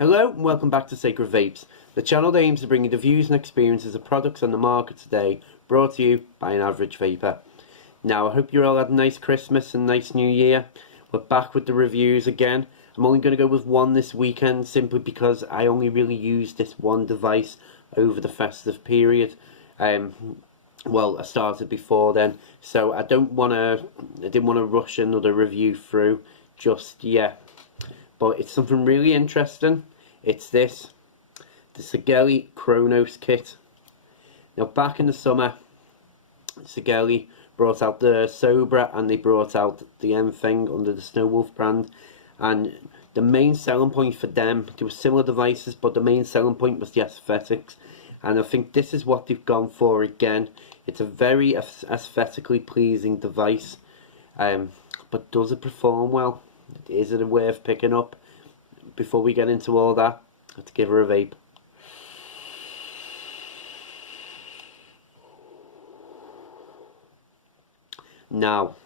Hello and welcome back to Sacred Vapes, the channel that aims to bring you the views and experiences of products on the market today, brought to you by an average vapor. Now, I hope you all had a nice Christmas and nice New Year. We're back with the reviews again. I'm only going to go with one this weekend simply because I only really used this one device over the festive period. Well, I started before then, so I didn't want to rush another review through just yet. But it's something really interesting. It's the Sigelei Chronus kit. Now, back in the summer, Sigelei brought out the Sobra and they brought out the M-Thing under the Snow Wolf brand. And the main selling point for them, there were similar devices, but the main selling point was the aesthetics. And I think this is what they've gone for again. It's a very aesthetically pleasing device. But does it perform well? Is it worth picking up? Before we get into all that, let's give her a vape. Now,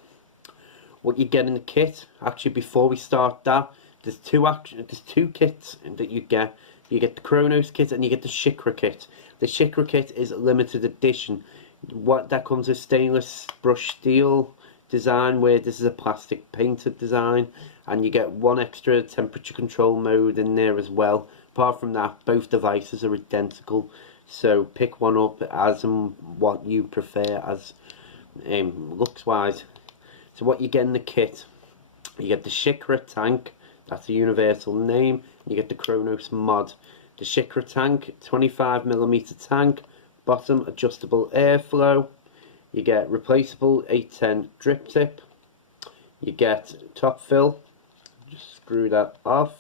what you get in the kit, actually before we start that, there's two kits that you get. You get the Chronos kit and you get the Sigelei kit. The Sigelei kit is a limited edition. What that comes with stainless brush steel design, where this is a plastic painted design, and you get one extra temperature control mode in there as well. Apart from that, both devices are identical, so pick one up as what you prefer as looks wise. So what you get in the kit, you get the Sigelei tank, that's a universal name. You get the Chronos mod. The Sigelei tank, 25mm tank, bottom adjustable airflow. You get replaceable 810 drip tip. You get top fill. Just screw that off,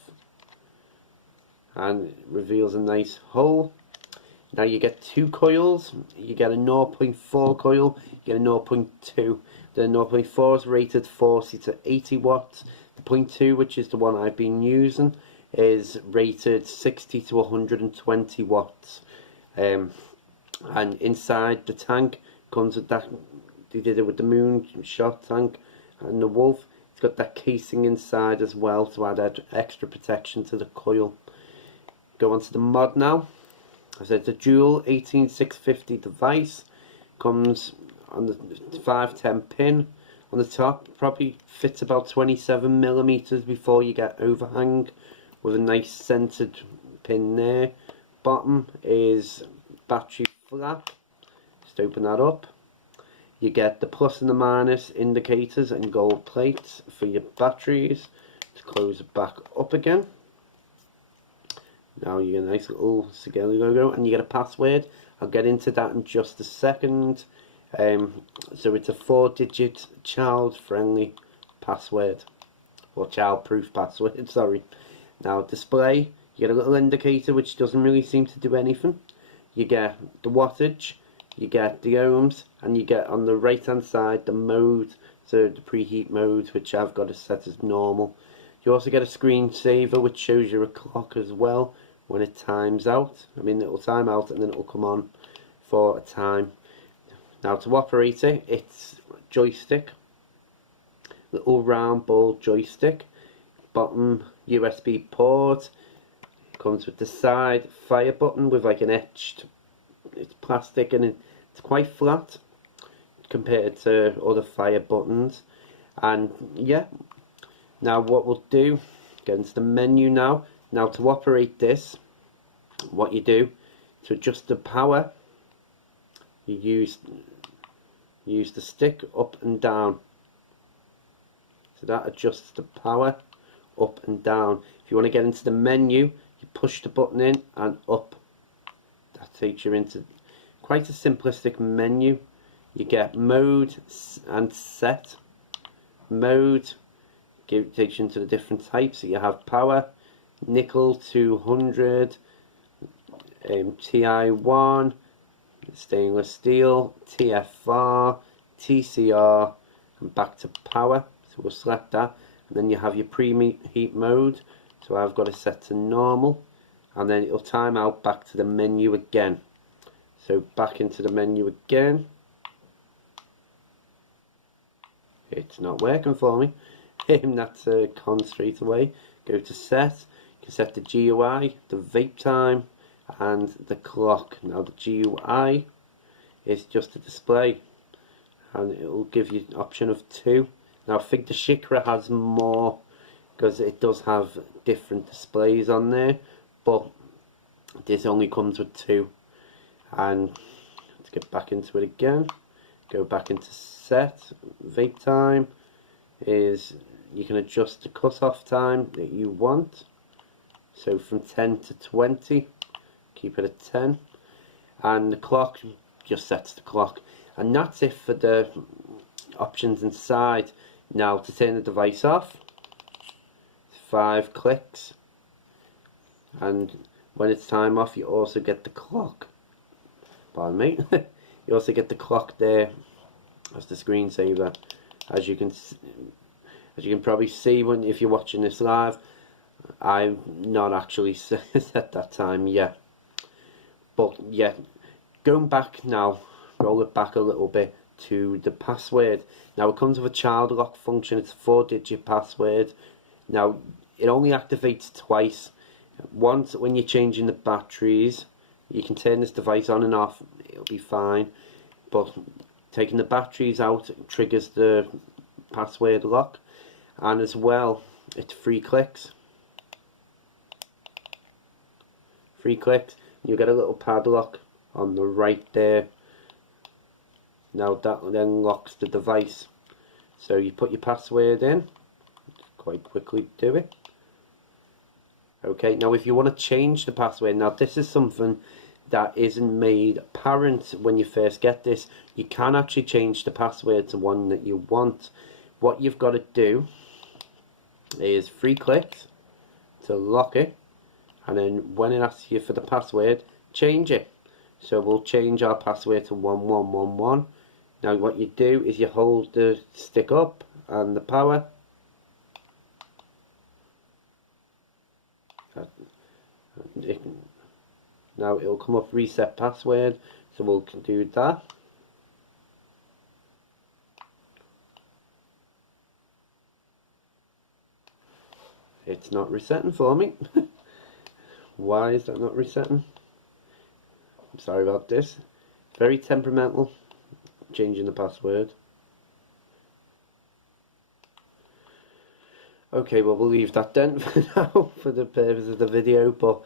and it reveals a nice hole. Now you get two coils. You get a 0.4 coil. You get a 0.2. The 0.4 is rated 40 to 80 watts. The 0.2, which is the one I've been using, is rated 60 to 120 watts. And inside the tank comes with that. They did it with the Moonshot tank and the Wolf. It's got that casing inside as well to add extra protection to the coil. Go on to the mod now. I said the dual 18650 device comes on the 510 pin on the top. Probably fits about 27mm before you get overhang, with a nice centered pin there. Bottom is battery flap. Just open that up. You get the plus and the minus indicators and gold plates for your batteries. To close it back up again. Now you get a nice little Sigelei logo, and you get a password. I'll get into that in just a second. So it's a 4-digit child-friendly password, or child-proof password. Sorry. Now display, you get a little indicator which doesn't really seem to do anything. You get the wattage. You get the ohms, and you get on the right hand side the mode, so the preheat mode, which I've got it set as normal. You also get a screensaver which shows you a clock as well when it times out. I mean, it will time out and then it will come on for a time. Now to operate it, it's joystick, little round ball joystick, bottom USB port. It comes with the side fire button with like an etched, it's plastic and it's quite flat compared to other fire buttons. And yeah, now what we'll do, get into the menu now. Now to operate this, what you do to adjust the power, you use the stick up and down. So that adjusts the power up and down. If you want to get into the menu, you push the button in and up. That takes you into quite a simplistic menu. You get mode and set. Mode takes you into the different types. So you have power, nickel 200, TI1, stainless steel, TFR, TCR, and back to power. So we'll select that, and then you have your preheat mode. So I've got it set to normal, and then it'll time out back to the menu again. So back into the menu again. It's not working for me. That's con straight away. Go to set. can set the GUI, the vape time, and the clock. Now the GUI is just a display, and it will give you an option of 2. Now I think the Sigelei has more, because it does have different displays on there, but this only comes with 2. And let's get back into it again. Go back into set. Vape time is, you can adjust the cut-off time that you want. So from 10 to 20, keep it at 10. And the clock just sets the clock. And that's it for the options inside. Now to turn the device off, 5 clicks. And when it's time off, you also get the clock. Pardon me. You also get the clock there as the screensaver. As you can probably see when if you're watching this live, I've not actually set that time yet. But yeah, going back now, roll it back a little bit to the password. Now it comes with a child lock function. It's a 4-digit password. Now it only activates twice. Once when you're changing the batteries, you can turn this device on and off, it'll be fine. But taking the batteries out triggers the password lock. And as well, it's 3 clicks. 3 clicks, you get a little padlock on the right there. Now that then locks the device. So you put your password in, quite quickly do it. Okay, now if you want to change the password, now this is something that isn't made apparent when you first get this. You can actually change the password to one that you want. What you've got to do is 3 clicks to lock it, and then when it asks you for the password, change it. So we'll change our password to 1111. Now what you do is you hold the stick up and the power. Now it'll come up reset password, so we'll do that. It's not resetting for me. Why is that not resetting? I'm sorry about this. Very temperamental, changing the password. Okay, well we'll leave that then for now, for the purpose of the video, but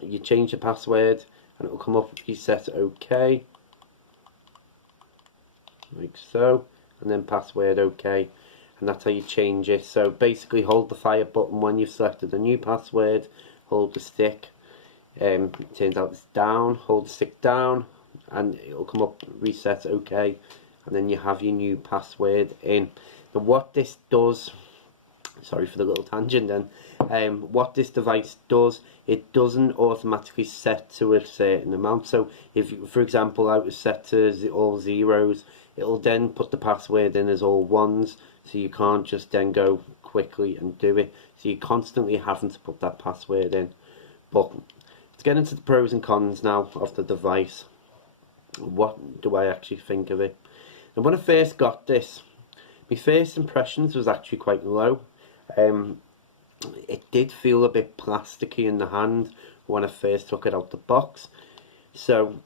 you change the password and it will come up reset OK, like so, and then password OK, and that's how you change it. So basically hold the fire button when you've selected a new password, hold the stick, it turns out it's down, hold the stick down and it'll come up reset OK, and then you have your new password in. Now what this does, sorry for the little tangent then, what this device does, it doesn't automatically set to a certain amount. So if, for example, I was set to all 0s, it'll then put the password in as all 1s, so you can't just then go quickly and do it. So you're constantly having to put that password in. But let's get into the pros and cons now of the device. What do I actually think of it? And when I first got this, my first impressions was actually quite low. It did feel a bit plasticky in the hand when I first took it out the box. So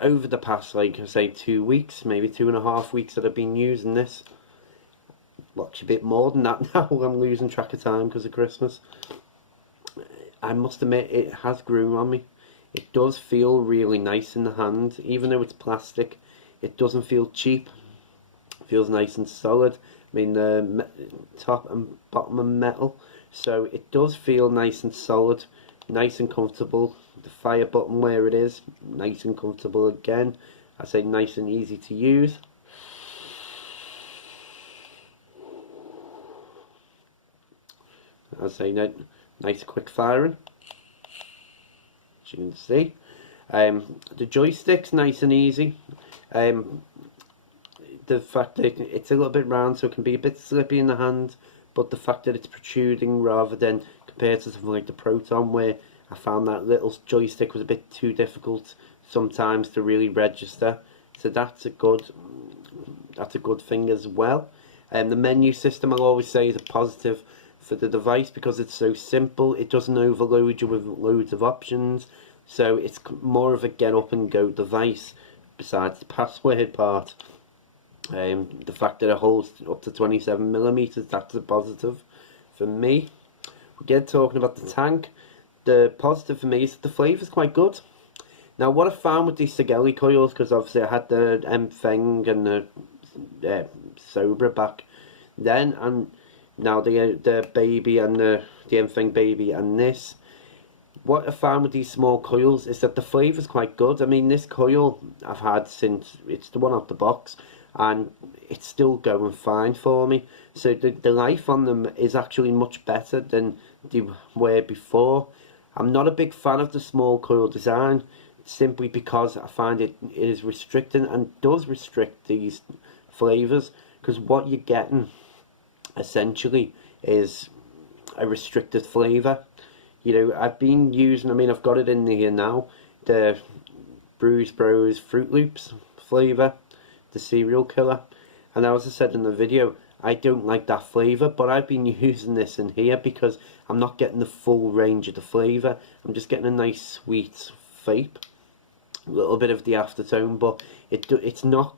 over the past, like I say, 2 weeks, maybe 2.5 weeks that I've been using this, well, actually a bit more than that now, I'm losing track of time because of Christmas. I must admit it has grown on me. It does feel really nice in the hand, even though it's plastic. It doesn't feel cheap. It feels nice and solid. I mean, the top and bottom are metal, so it does feel nice and solid, nice and comfortable. The fire button where it is, nice and comfortable again. I say nice and easy to use. I say nice quick firing, as you can see. The joystick's nice and easy. The fact that it's a little bit round, so it can be a bit slippy in the hand, but the fact that it's protruding rather than compared to something like the Proton, where I found that little joystick was a bit too difficult sometimes to really register. So that's a good thing as well. And the menu system, I'll always say, is a positive for the device because it's so simple. It doesn't overload you with loads of options, so it's more of a get up and go device. Besides the password part, the fact that it holds up to 27mm, that's a positive for me. Again, talking about the tank, the positive for me is that the flavour's quite good. Now, what I found with these Sigelei coils, because obviously I had the M-Thing and the Sober back then, and now the baby and the M-Thing baby and this, what I found with these small coils is that the flavour's quite good. I mean, this coil I've had since, it's the one out the box, and it's still going fine for me. So the life on them is actually much better than they were before. I'm not a big fan of the small coil design, simply because I find it is restricting and does restrict these flavours, because what you're getting essentially is a restricted flavour. You know, I've been using, I mean, I've got it in here now, the Bruise Bros Fruit Loops flavour, the serial killer, and as I said in the video, I don't like that flavour, but I've been using this in here because I'm not getting the full range of the flavour. I'm just getting a nice sweet vape, a little bit of the aftertone, but it's not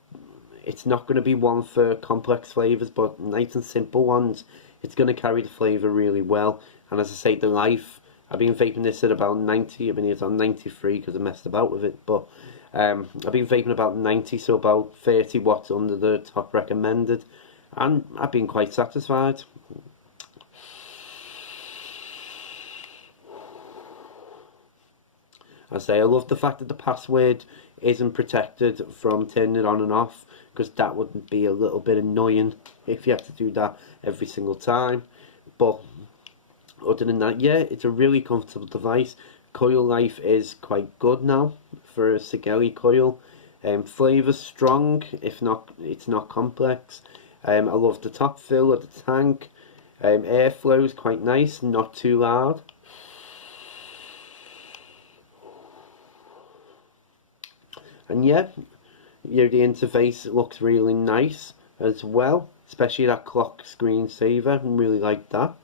going to be one for complex flavours, but nice and simple ones, it's going to carry the flavour really well. And as I say, the life, I've been vaping this at about 90, I mean it's on 93 because I messed about with it, but I've been vaping about 90, so about 30 watts under the top recommended, and I've been quite satisfied. I say, I love the fact that the password isn't protected from turning it on and off, because that would be a little bit annoying if you had to do that every single time. But other than that, yeah, it's a really comfortable device. Coil life is quite good now for a Sigelei coil. Flavour's strong, if not, it's not complex. I love the top fill of the tank. Airflow is quite nice, not too loud. And yeah, you know, the interface looks really nice as well, especially that clock screensaver. I really like that.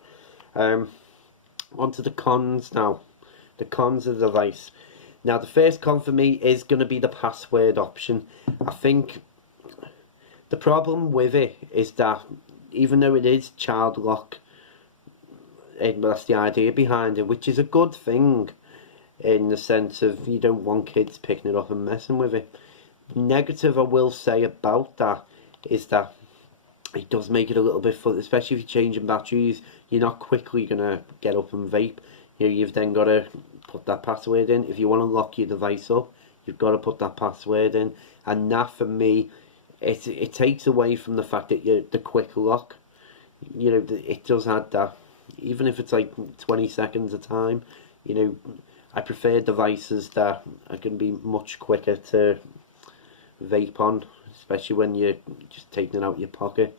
Onto the cons now. The cons of the device. Now, the first con for me is going to be the password option. I think the problem with it is that even though it is child lock, that's the idea behind it, which is a good thing in the sense of you don't want kids picking it up and messing with it. The negative I will say about that is that it does make it a little bit fun, especially if you're changing batteries. You're not quickly going to get up and vape. You know, you've then got to put that password in. If you want to lock your device up, you've got to put that password in. And that, for me, it takes away from the fact that the quick lock, you know, it does add that. Even if it's like 20 seconds a time, you know, I prefer devices that are going to be much quicker to vape on, especially when you're just taking it out of your pocket.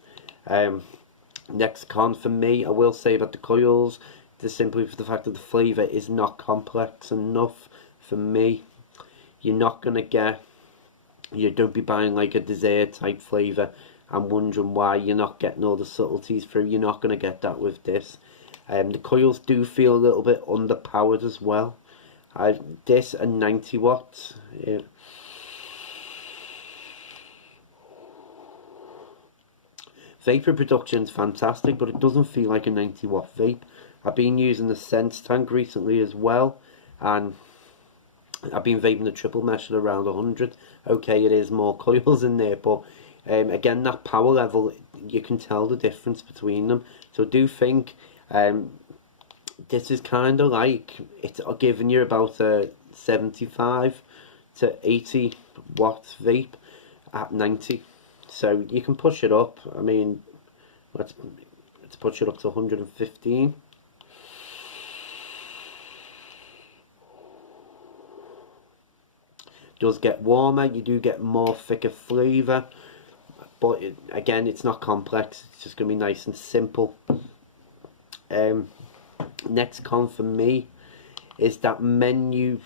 Next con for me, I will say about the coils, just simply for the fact that the flavour is not complex enough for me. You're not going to get, you don't be buying like a dessert type flavour and wondering why you're not getting all the subtleties through. You're not going to get that with this. The coils do feel a little bit underpowered as well. This and 90 watts. Yeah. Vapor production is fantastic, but it doesn't feel like a 90 watt vape. I've been using the Sense tank recently as well, and I've been vaping the triple mesh at around 100. Okay, it is more coils in there, but again, that power level, you can tell the difference between them. So I do think this is kind of like, it's giving you about a 75 to 80 watt vape at 90. So you can push it up. I mean, let's push it up to 115. It does get warmer. You do get more thicker flavour, but again, it's not complex. It's just going to be nice and simple. Next con for me is that menu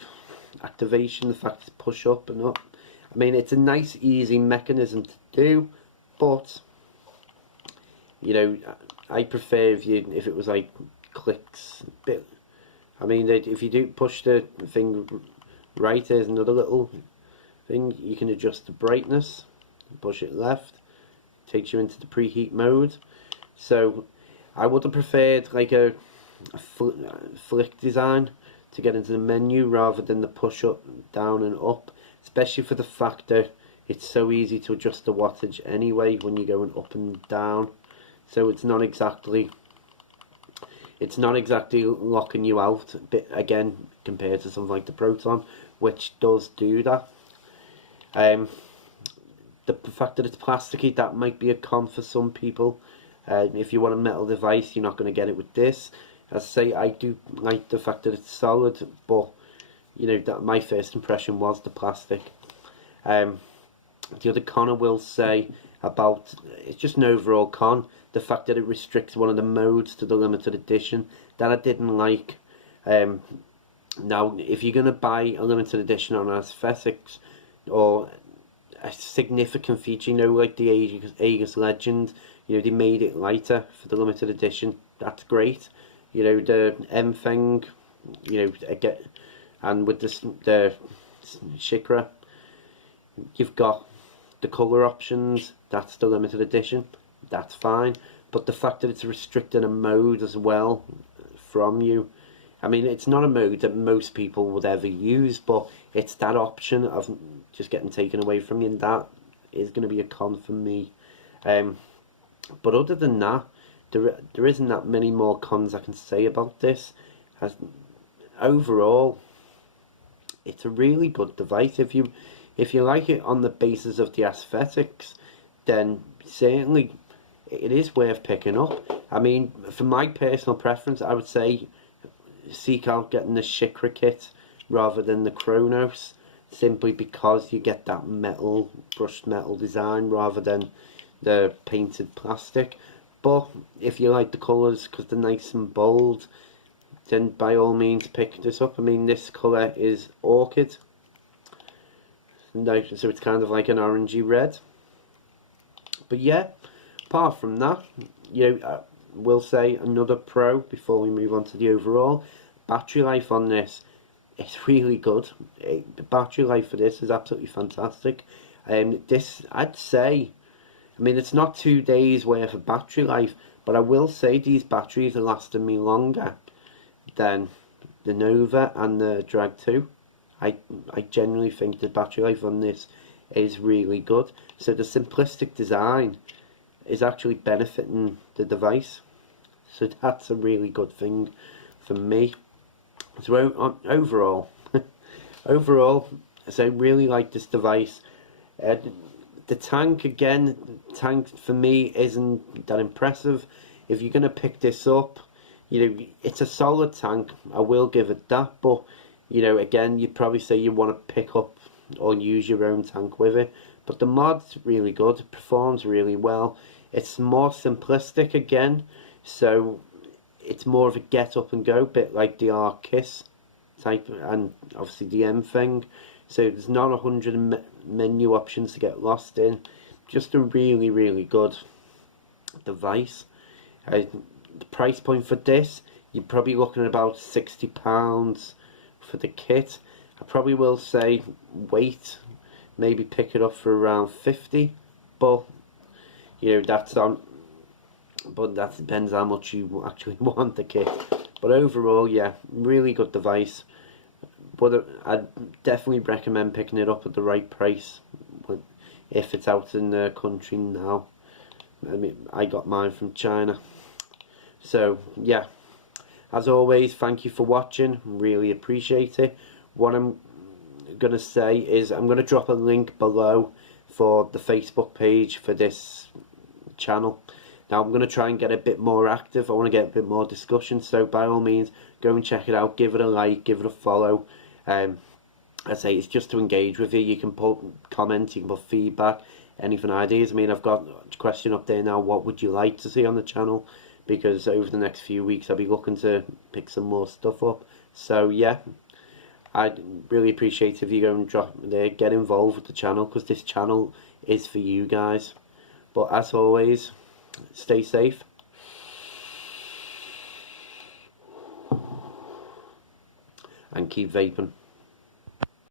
activation. The fact it's push up and up. I mean, it's a nice, easy mechanism to do, but you know, I prefer if it was like clicks bit. I mean, if you do push the thing right, there's another little thing. You can adjust the brightness. Push it left, takes you into the preheat mode. So I would have preferred like a flick design to get into the menu rather than the push up, down and up, especially for the fact that it's so easy to adjust the wattage anyway when you're going up and down. So it's not exactly locking you out, but again, compared to something like the Proton, which does do that. The fact that it's plasticky, that might be a con for some people. If you want a metal device, you're not going to get it with this. As I say, I do like the fact that it's solid, but you know, that my first impression was the plastic. The other con I will say about, it's just an overall con, the fact that it restricts one of the modes to the limited edition, that I didn't like. Now, if you're going to buy a limited edition on aesthetics or a significant feature, you know, like the Aegis Legend, you know, they made it lighter for the limited edition. That's great. You know, the M thing, you know, again, and with the Shikra, you've got the colour options. That's the limited edition. That's fine. But the fact that it's restricting a mode as well from you, I mean, it's not a mode that most people would ever use, but it's that option of just getting taken away from you, and that is going to be a con for me. But other than that, there isn't that many more cons I can say about this. Overall, it's a really good device. If you like it on the basis of the aesthetics, then certainly it is worth picking up. I mean, for my personal preference, I would say seek out getting the Shikra kit rather than the Chronos, simply because you get that metal, brushed metal design rather than the painted plastic. But if you like the colours because they're nice and bold, then by all means pick this up. I mean, this colour is orchid, so it's kind of like an orangey red. But yeah, apart from that, you know, we'll say another pro before we move on to the overall. Battery life on this is really good. The battery life for this is absolutely fantastic. This, I'd say, I mean, it's not 2 days worth of battery life, but I will say these batteries are lasting me longer than the Nova and the Drag 2. I genuinely think the battery life on this is really good. So the simplistic design is actually benefiting the device. So that's a really good thing for me. So overall, so I really like this device. The tank, again, for me isn't that impressive. If you're going to pick this up, you know, it's a solid tank, I will give it that, but, you know, again, you'd probably say you want to pick up or use your own tank with it. But the mod's really good, it performs really well. It's more simplistic again, so it's more of a get up and go, bit like the R-Kiss type, and obviously the M thing. So there's not 100 menu options to get lost in. Just a really, really good device. The price point for this, you're probably looking at about £60 for the kit. I probably will say wait, maybe pick it up for around 50, but you know, that's on, but that depends how much you actually want the kit. But overall, yeah, really good device. But I'd definitely recommend picking it up at the right price if it's out in the country now. I mean, I got mine from China. So yeah, as always, thank you for watching, really appreciate it. What I'm going to say is I'm going to drop a link below for the Facebook page for this channel. Now I'm going to try and get a bit more active. I want to get a bit more discussion, so by all means go and check it out, give it a like, give it a follow. I say it's just to engage with you. You can put comments, you can put feedback, anything, ideas. I mean, I've got a question up there now, what would you like to see on the channel? Because over the next few weeks I'll be looking to pick some more stuff up. So yeah, I'd really appreciate if you go and drop there, get involved with the channel, because this channel is for you guys. But as always, stay safe. and keep vaping.